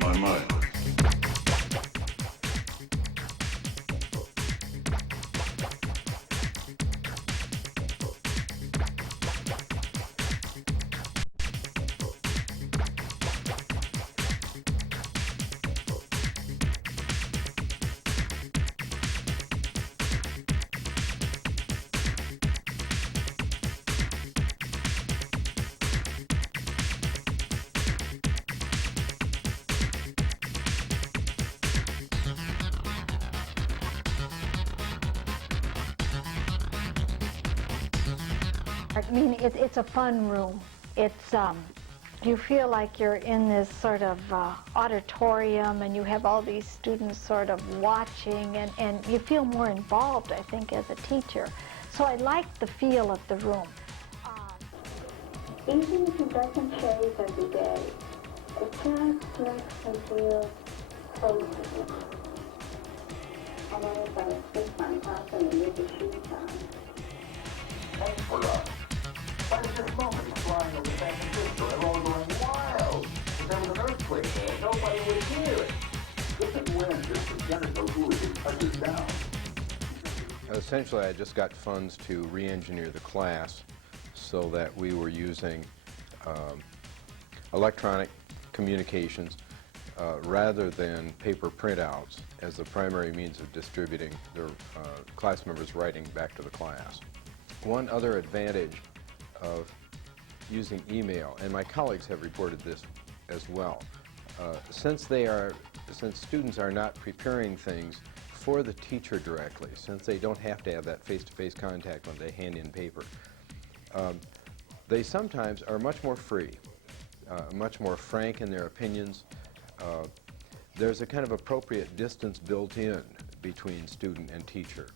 my mind. I mean, it's a fun room. It's, you feel like you're in this sort of auditorium and you have all these students sort of watching and you feel more involved, I think, as a teacher. So I like the feel of the room. Even if it doesn't shave every day, it just makes me feel cozy. Although if I stick my house and leave the shoes on. Thanks for us. Right at this moment, he's flying over San Francisco. They're all going wild. If there was an earthquake there, nobody would hear it. If it wins, this congenital fluid touches down. Essentially, I just got funds to re-engineer the class so that we were using electronic communications rather than paper printouts as the primary means of distributing their class members' writing back to the class. One other advantage of using email, and my colleagues have reported this as well, since students are not preparing things for the teacher directly, since they don't have to have that face-to-face contact when they hand in paper, they sometimes are much more free, much more frank in their opinions. There's a kind of appropriate distance built in between student and teacher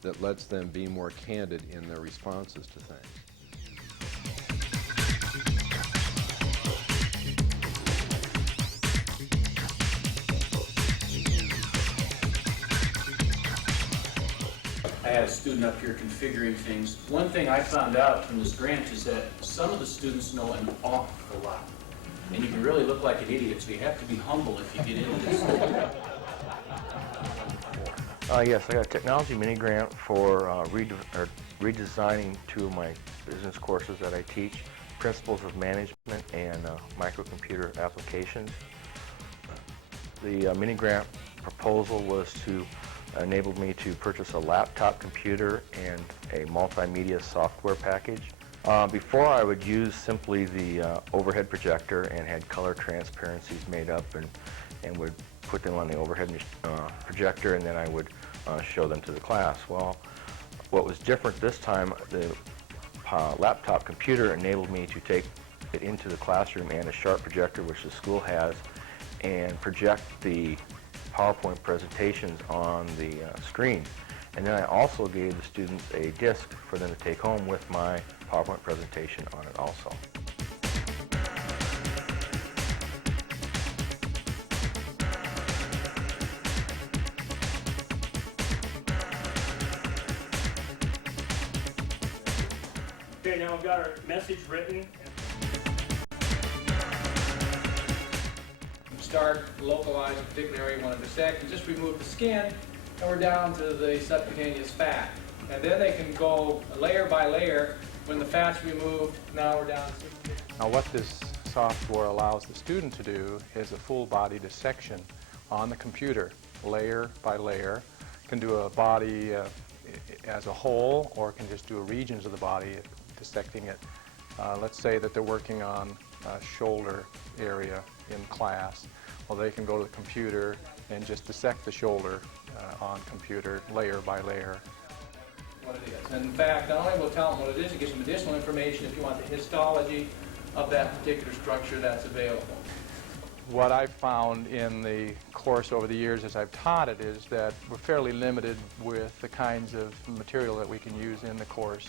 that lets them be more candid in their responses to things. I had a student up here configuring things. One thing I found out from this grant is that some of the students know an awful lot. And you can really look like an idiot, so you have to be humble if you get into this. Yes, I got a technology mini grant for redesigning two of my business courses that I teach, Principles of Management and Microcomputer Applications. The mini grant proposal was to enable me to purchase a laptop computer and a multimedia software package. Before, I would use simply the overhead projector and had color transparencies made up and would put them on the overhead projector, and then I would show them to the class. Well, what was different this time, the laptop computer enabled me to take it into the classroom and a sharp projector, which the school has, and project the PowerPoint presentations on the screen. And then I also gave the students a disc for them to take home with my PowerPoint presentation on it also. Okay, now we've got our message written. Start, localize a particular area you want to dissect, and just remove the skin, and we're down to the subcutaneous fat. And then they can go layer by layer. When the fat's removed, now we're down to... Now what this software allows the student to do is a full body dissection on the computer, layer by layer. Can do a body as a whole, or can just do regions of the body, dissecting it. Let's say that they're working on a shoulder area in class. Well, they can go to the computer and just dissect the shoulder on computer, layer by layer. What it is. And in fact, not only will it tell them what it is, it gives them additional information if you want the histology of that particular structure that's available. What I've found in the course over the years as I've taught it is that we're fairly limited with the kinds of material that we can use in the course.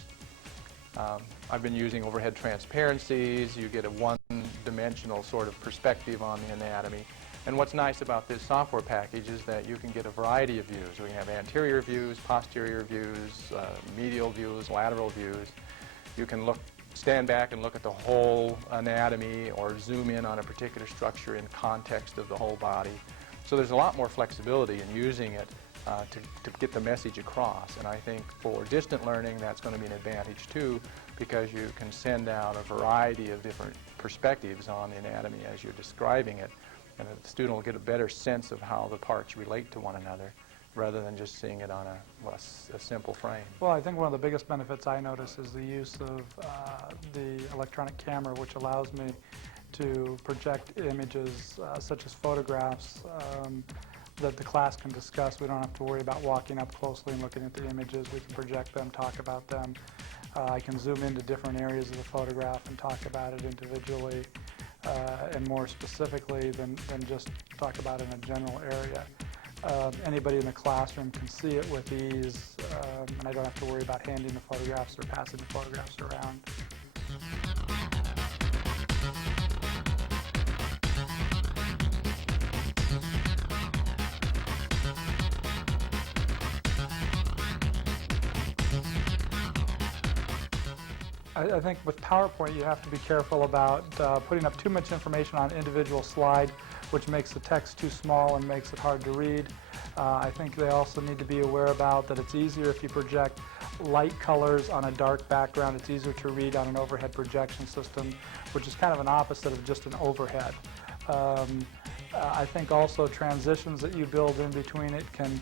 I've been using overhead transparencies. You get a one-dimensional sort of perspective on the anatomy. And what's nice about this software package is that you can get a variety of views. We have anterior views, posterior views, medial views, lateral views. You can look stand back and look at the whole anatomy or zoom in on a particular structure in context of the whole body. So there's a lot more flexibility in using it to get the message across. And I think for distant learning, that's going to be an advantage too, because you can send out a variety of different perspectives on the anatomy as you're describing it, and the student will get a better sense of how the parts relate to one another, rather than just seeing it on a simple frame. Well, I think one of the biggest benefits I notice is the use of the electronic camera, which allows me to project images such as photographs that the class can discuss. We don't have to worry about walking up closely and looking at the images. We can project them, talk about them. I can zoom into different areas of the photograph and talk about it individually and more specifically than just talk about it in a general area. Anybody in the classroom can see it with ease, and I don't have to worry about handing the photographs or passing the photographs around. I think with PowerPoint you have to be careful about putting up too much information on an individual slide, which makes the text too small and makes it hard to read. I think they also need to be aware about that it's easier if you project light colors on a dark background. It's easier to read on an overhead projection system, which is kind of an opposite of just an overhead. I think also transitions that you build in between it can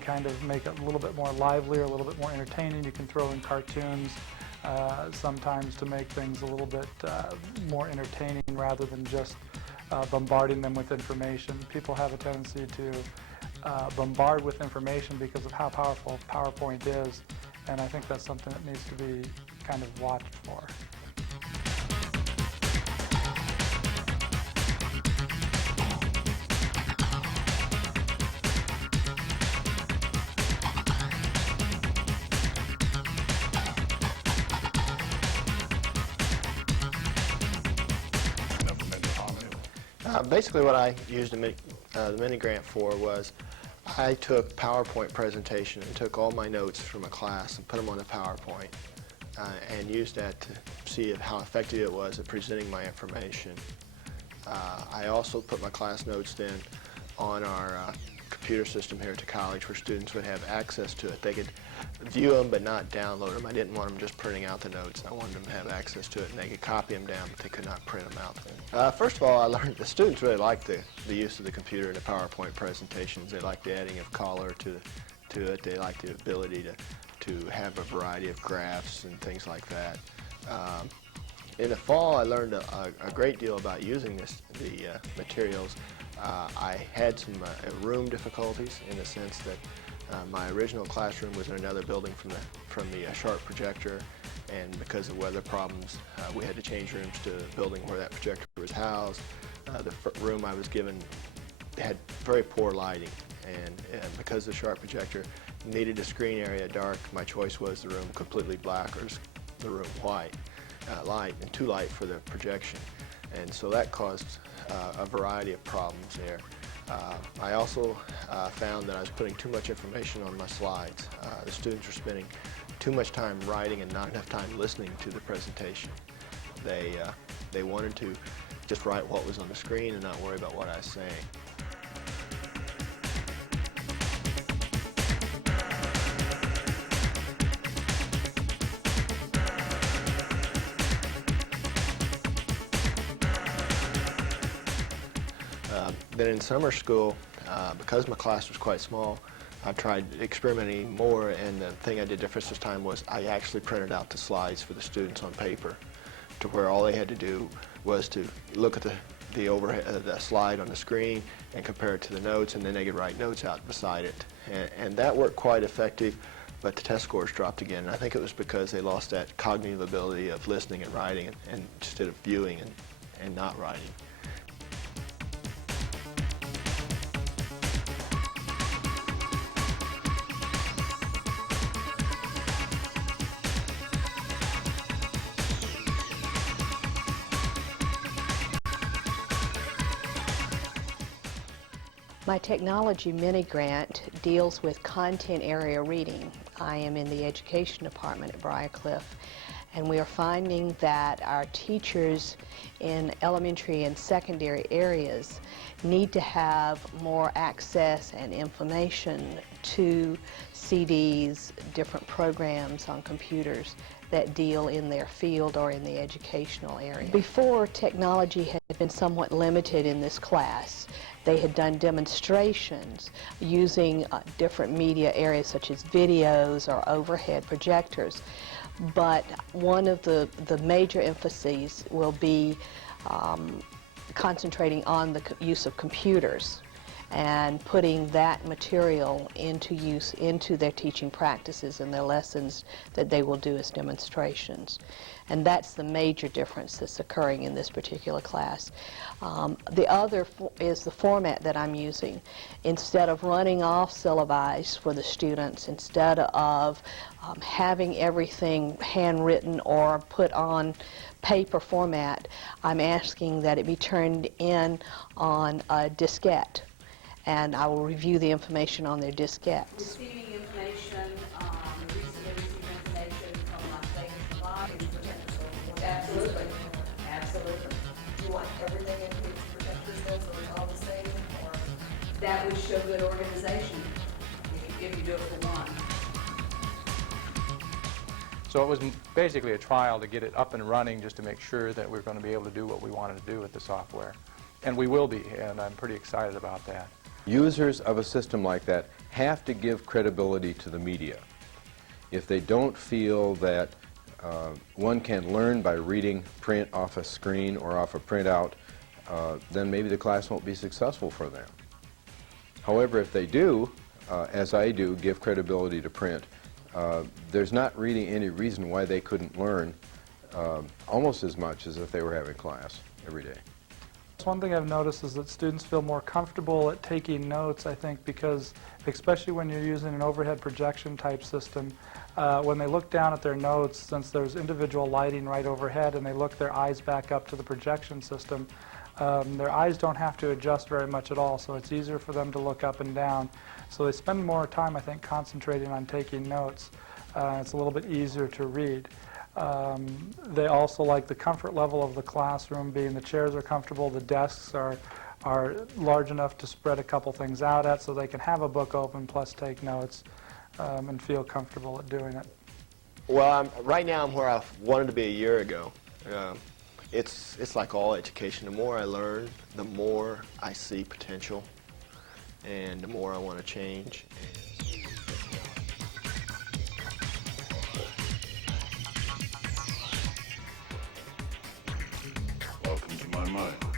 kind of make it a little bit more lively or a little bit more entertaining. You can throw in cartoons sometimes to make things a little bit more entertaining rather than just bombarding them with information. People have a tendency to bombard with information because of how powerful PowerPoint is, and I think that's something that needs to be kind of watched for. Basically what I used the mini grant for was I took PowerPoint presentation and took all my notes from a class and put them on a PowerPoint and used that to see how effective it was at presenting my information. I also put my class notes then on our computer system here at the college where students would have access to it. They could view them but not download them. I didn't want them just printing out the notes. I wanted them to have access to it and they could copy them down, but they could not print them out. First of all, I learned the students really liked the use of the computer in the PowerPoint presentations. They liked the adding of color to it. They liked the ability to have a variety of graphs and things like that. In the fall, I learned a great deal about using the materials. I had some room difficulties in the sense that my original classroom was in another building from the Sharp projector, and because of weather problems, we had to change rooms to the building where that projector was housed. The room I was given had very poor lighting, and because the Sharp projector needed a screen area dark, my choice was the room completely black or the room white, light, and too light for the projection. And so that caused a variety of problems there. I also found that I was putting too much information on my slides. The students were spending too much time writing and not enough time listening to the presentation. They wanted to just write what was on the screen and not worry about what I was saying. Then in summer school, because my class was quite small, I tried experimenting more, and the thing I did different this time was I actually printed out the slides for the students on paper, to where all they had to do was to look at the slide on the screen and compare it to the notes, and then they could write notes out beside it. And that worked quite effective, but the test scores dropped again. And I think it was because they lost that cognitive ability of listening and writing and instead of viewing and not writing. My technology mini grant deals with content area reading. I am in the education department at Briarcliff, And we are finding that our teachers in elementary and secondary areas need to have more access and information to CDs, different programs on computers that deal in their field or in the educational area. Before, technology had been somewhat limited in this class. They had done demonstrations using different media areas such as videos or overhead projectors. But one of the major emphases will be concentrating on the use of computers and putting that material into use into their teaching practices and their lessons that they will do as demonstrations. And that's the major difference that's occurring in this particular class. The other is the format that I'm using. Instead of running off syllabi for the students, instead of having everything handwritten or put on paper format, I'm asking that it be turned in on a diskette, and I will review the information on their diskettes. Receiving information, recently received information from my favorite providers. Absolutely. Absolutely. Do you want everything in these projectors though, so it's all the same, or? That would show good organization if you do it for one. So it was basically a trial to get it up and running just to make sure that we're going to be able to do what we wanted to do with the software. And we will be, and I'm pretty excited about that. Users of a system like that have to give credibility to the media. If they don't feel that one can learn by reading print off a screen or off a printout, then maybe the class won't be successful for them. However, if they do, as I do, give credibility to print, there's not really any reason why they couldn't learn almost as much as if they were having class every day. One thing I've noticed is that students feel more comfortable at taking notes, I think, because especially when you're using an overhead projection type system, when they look down at their notes, since there's individual lighting right overhead and they look their eyes back up to the projection system, their eyes don't have to adjust very much at all, so it's easier for them to look up and down. So they spend more time, I think, concentrating on taking notes. It's a little bit easier to read. They also like the comfort level of the classroom, being the chairs are comfortable, the desks are large enough to spread a couple things out at, so they can have a book open plus take notes and feel comfortable at doing it. Well, right now I'm where I wanted to be a year ago. It's like all education. The more I learn, the more I see potential, and the more I want to change. Welcome to my mind.